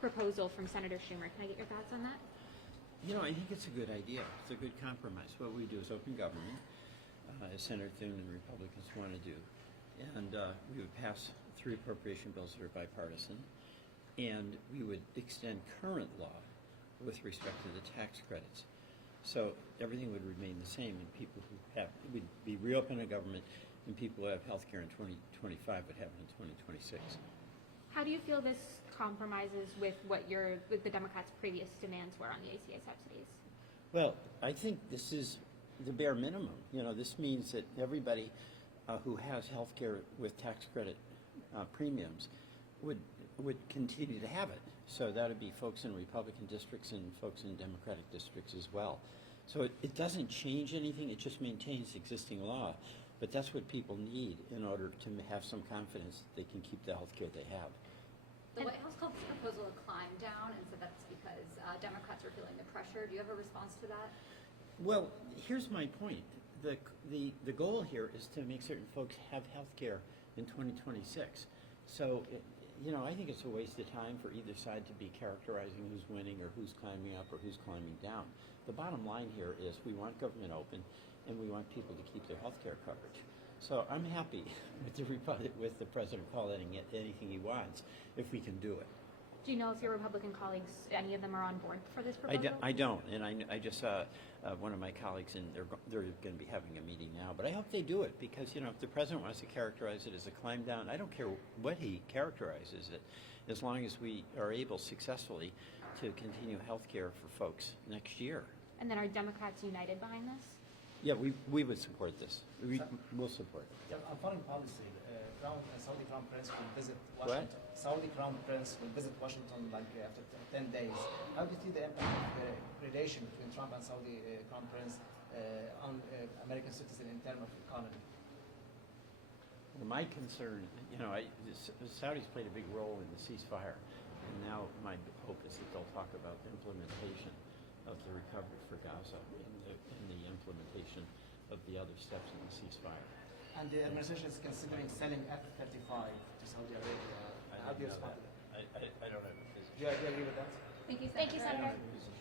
proposal from Senator Schumer. Can I get your thoughts on that? You know, I think it's a good idea. It's a good compromise. What we do is open government, as Senator Thune and Republicans want to do. And we would pass 3 appropriation bills that are bipartisan. And we would extend current law with respect to the tax credits. So everything would remain the same, and people who have, we'd be reopening government, and people who have health care in 2025 would have it in 2026. How do you feel this compromises with what with the Democrats' previous demands were on the ACA subsidies? Well, I think this is the bare minimum. You know, this means that everybody who has health care with tax credit premiums would continue to have it. So that would be folks in Republican districts and folks in Democratic districts as well. So it doesn't change anything, it just maintains existing law. But that's what people need in order to have some confidence that they can keep the health care they have. The White House called this proposal a climb down and said that's because Democrats are feeling the pressure. Do you have a response to that? Well, here's my point. The goal here is to make certain folks have health care in 2026. So, you know, I think it's a waste of time for either side to be characterizing who's winning or who's climbing up or who's climbing down. The bottom line here is we want government open and we want people to keep their health care coverage. So I'm happy with the president calling it anything he wants if we can do it. Do you know if your Republican colleagues, any of them are on board for this proposal? I don't, and I just saw one of my colleagues, and they're going to be having a meeting now. But I hope they do it because, you know, if the president wants to characterize it as a climb down, I don't care what he characterizes it, as long as we are able successfully to continue health care for folks next year. And then are Democrats united behind this? Yeah, we would support this. We'll support it. Yeah, on foreign policy, Saudi Crown Prince will visit What? Washington. Saudi Crown Prince will visit Washington like after 10 days. How do you see the impact of the relation between Trump and Saudi Crown Prince on American citizens in terms of economy? Well, my concern, you know, the Saudis played a big role in the ceasefire, and now my hope is that they'll talk about the implementation of the recovery for Gaza and the implementation of the other steps in the ceasefire. And the administration is considering selling F-35 to Saudi Arabia. How do you respond to that? I don't have a position. Do you agree with that? Thank you, Thank you, Senator. Senator.